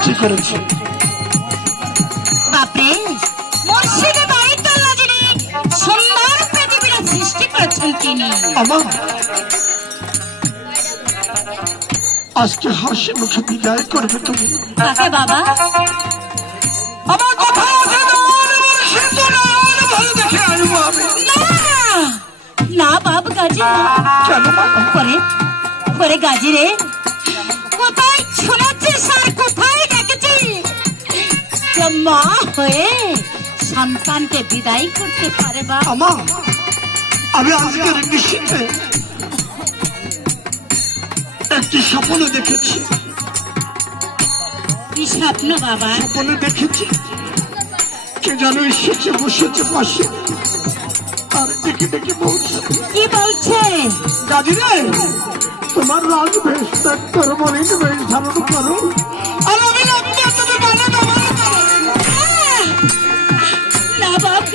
সৃষ্টি করেছে। বাপরে মুর্শিদে বাইতুল্লাহ যিনি সুন্দর সৃষ্টি করেছেন তিনি। আমার আজকে হাসি মুখে বিদায় করবে তুমি। কাকে বাবা? আমার কথা আছে নয়ন ভালো দেখে আসব আমি। না না বাপ গাজি না। কেন? করে করে গাজি রে। কোথায় যে মা হয়ে সন্তানকে বিদায় করতে পারে বা? আমা আমি আজকের নিশ্চিতে একটি স্বপ্ন দেখেছি। কি স্বপ্ন বাবা? স্বপ্নে দেখেছি। কে যেন এসেছে বসেছে পাশে। আর দেখে দেখে বলছে কি বলছে? গাজি রে তোমার রাজ বেশ ত্যাগ করো মলিন বেশ ধারণ করো।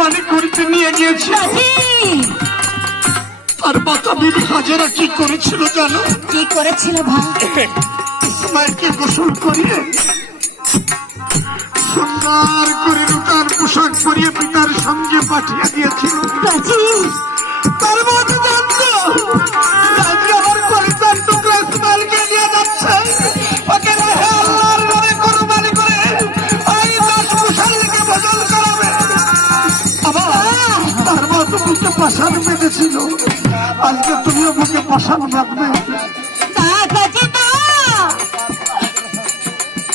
যখন করিতে নিয়ে গিয়েছে। আর মাতা বিবি হাজারা কি করেছিল জানো? কি করেছিল ভাই? ইসমাইলকে গোসল করিয়ে সুন্দর করে রুটার পোশাক পরিয়ে পিতার সঙ্গে পাঠিয়ে দিয়েছিল। গাজি তার মা তো পাশান বেঁধেছিল আজকে তুমিও বুকে পাশান না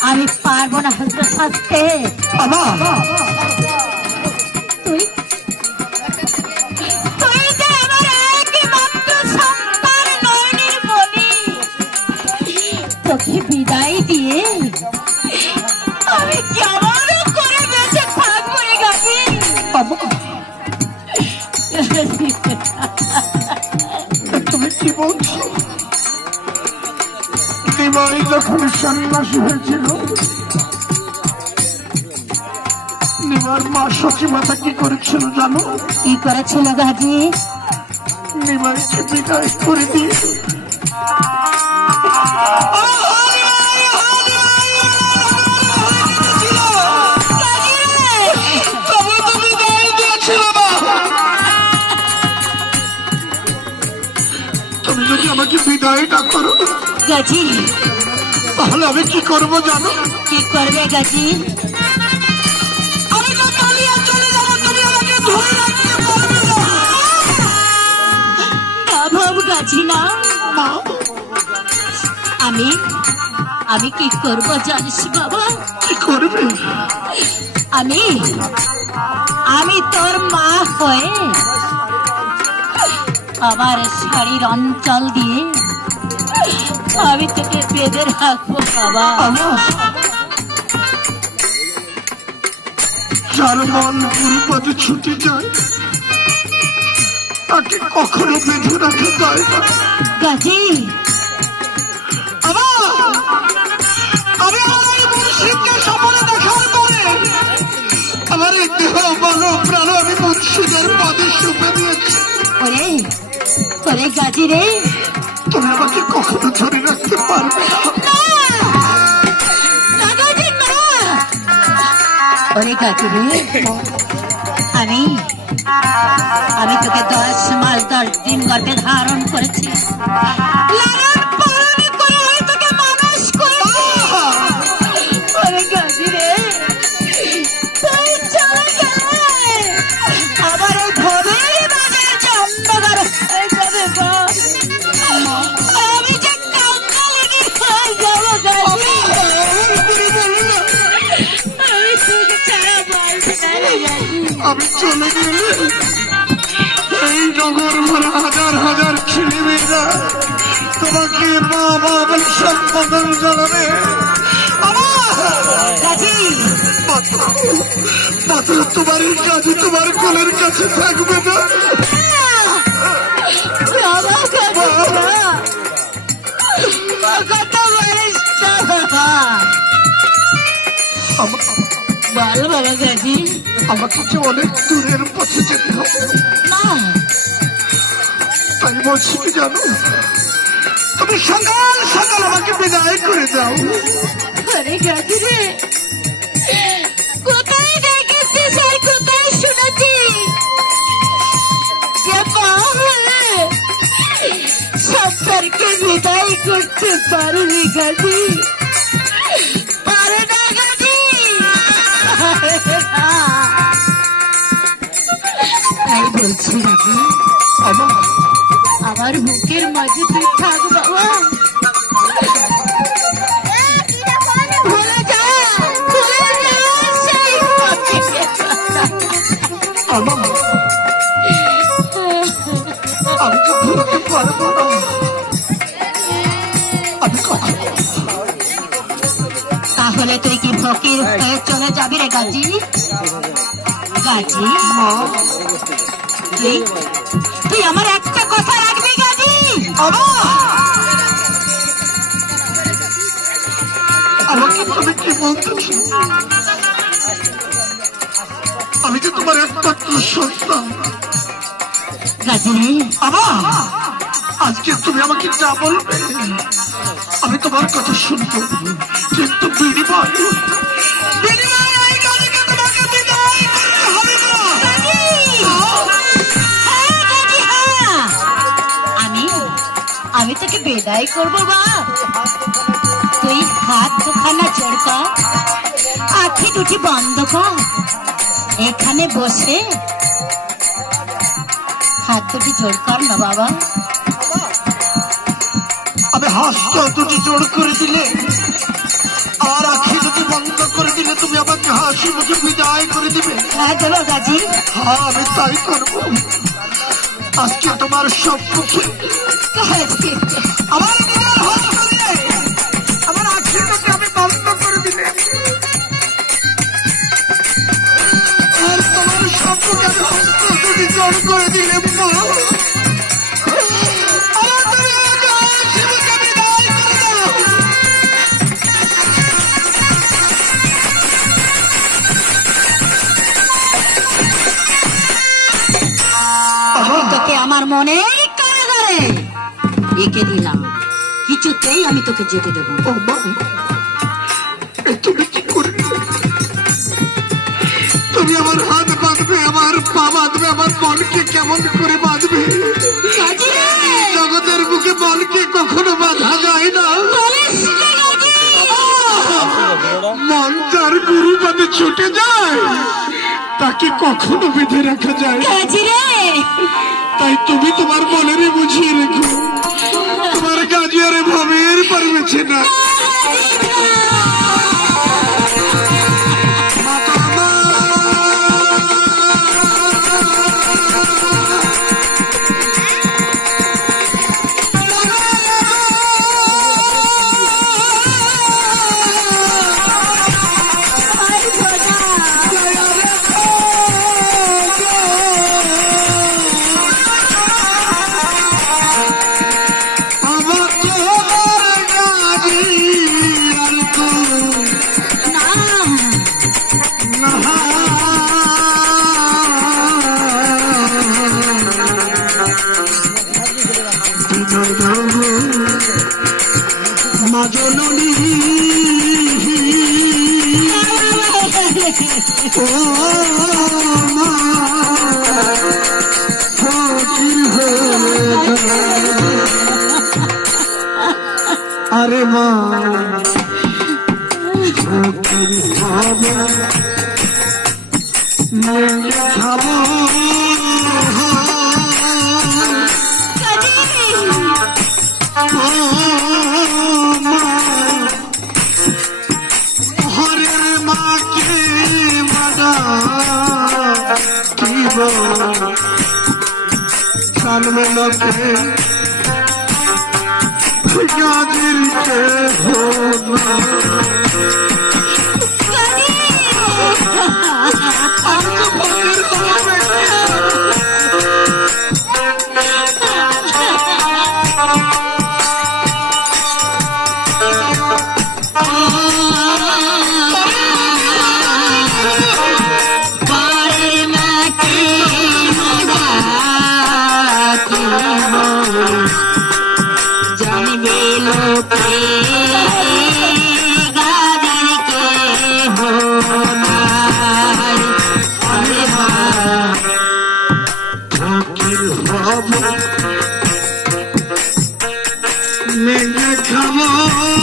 আমি পারব না হজরত সাজতে তুই? তোকে বিদায় দিয়ে দিবাই যখন সন্ন্যাসী হয়েছিল নিবার মা সখী মাতা কি করেছিল জানো কি করেছিল গাজি নিবাইকে বিদায় করে দিয়ে। তুমি যদি আমাকে বিদায় না করো গাজি। তাহলে আমি কি করব জানো? কি করবে গাজি? আমি তো পালিয়ে চলে যাব তুমি আমাকে ধরে রাখতে পারবে না। না ভাব গাজি না। আমি আমি কি করব জানিস বাবা? কি করবে? আমি আমি তোর মা হয়ে আমার শাড়ির অঞ্চল দিয়ে আমি তোকে বেঁধে রাখব বাবা। যার মন গুরুপদে ছুটে যায় তাকে কখনো বেঁধে রাখা যায় না। গাজি। আমার এই দেহ বলো প্রাণ আমি মুর্শিদের পদে শুভে দিয়েছি। ওরে ওরে গাজি রে। তুমি আমাকে কখনো ধরে রাখতে পারবে ওরে আমি আমি তোকে দশ মাস দশ দিন গর্ভে ধারণ করেছি। আমি চলে গেলে এই নগর ভরা হাজার হাজার ছেলে মেয়েরা তোমাকে মা বাবা সম্বোধন জানাবে। মাত্র তোমার কাজে তোমার কোলের কাছে থাকবে না। না বাবা। আমার বল বাবা গাজি আমাকে যে অনেক দূরের পথে যেতে হবে জানো তুমি সকাল সকাল আমাকে বিদায় করে দাও। আরে গাজি রে, কোথায় দেখেছিস আর কোথায় শুনেছিস? যে মা হলে বিদায় করতে পারবি গাজি বলছি গাজি আমার বুকের মাঝে তুই থাক বাবা। তাহলে তুই কি ফকির হয়ে চলে যাবি রে গাজি? গাজি? তুই তুই আমার একটা কথা রাখবি আমাকে তুমি কি বলতেছ আমি যে তোমার একমাত্র সন্তান। গাজি বাবা আজকে তুমি আমাকে যা বলবে আমি তোমার কথা শুনব। কিন্তু বিনিময় বেদায় করব বা? তুই হাত দুখানা জোর কর আখি দুটি বন্ধ কর এখানে বসে হাত দুটি জোর কর না বাবা। আমি হাসটা দুটি জোড় করে দিলে আর আখি দুটি বন্ধ করে দিলে তুমি আমাকে হাসি মুখে বিদায় করে দিবে। হ্যাঁ চলো গাজি হ্যাঁ আমি তাই করব। আজকে তোমার সব মুখে আমার আমার আখিটাকে আমি বন্ধ করে দিলে করে দিলে তোকে কারাগারে। এঁকে দিলাম। কিছুতেই আমি তোকে যেতে দেবো তুমি কি করবে তুমি আমার হাত বাঁধবে আমার পা বাঁধবে আমার মনকে কেমন করে বাঁধবে? জগতের বুকে মনকে কখনো বাঁধা যায় না! মন যার গুরু পদে ছুটে যায়। তাকে কখনো বেঁধে রাখা যায়। তাই তুমি তোমার মনের বুঝিয়ে রেখো। তোমার গাজিয়ারে ভাবের পারবেছে না। ও মা। আরে মা। ফকির জানবে লোকে গাজির কেহ না মেঘে খাবো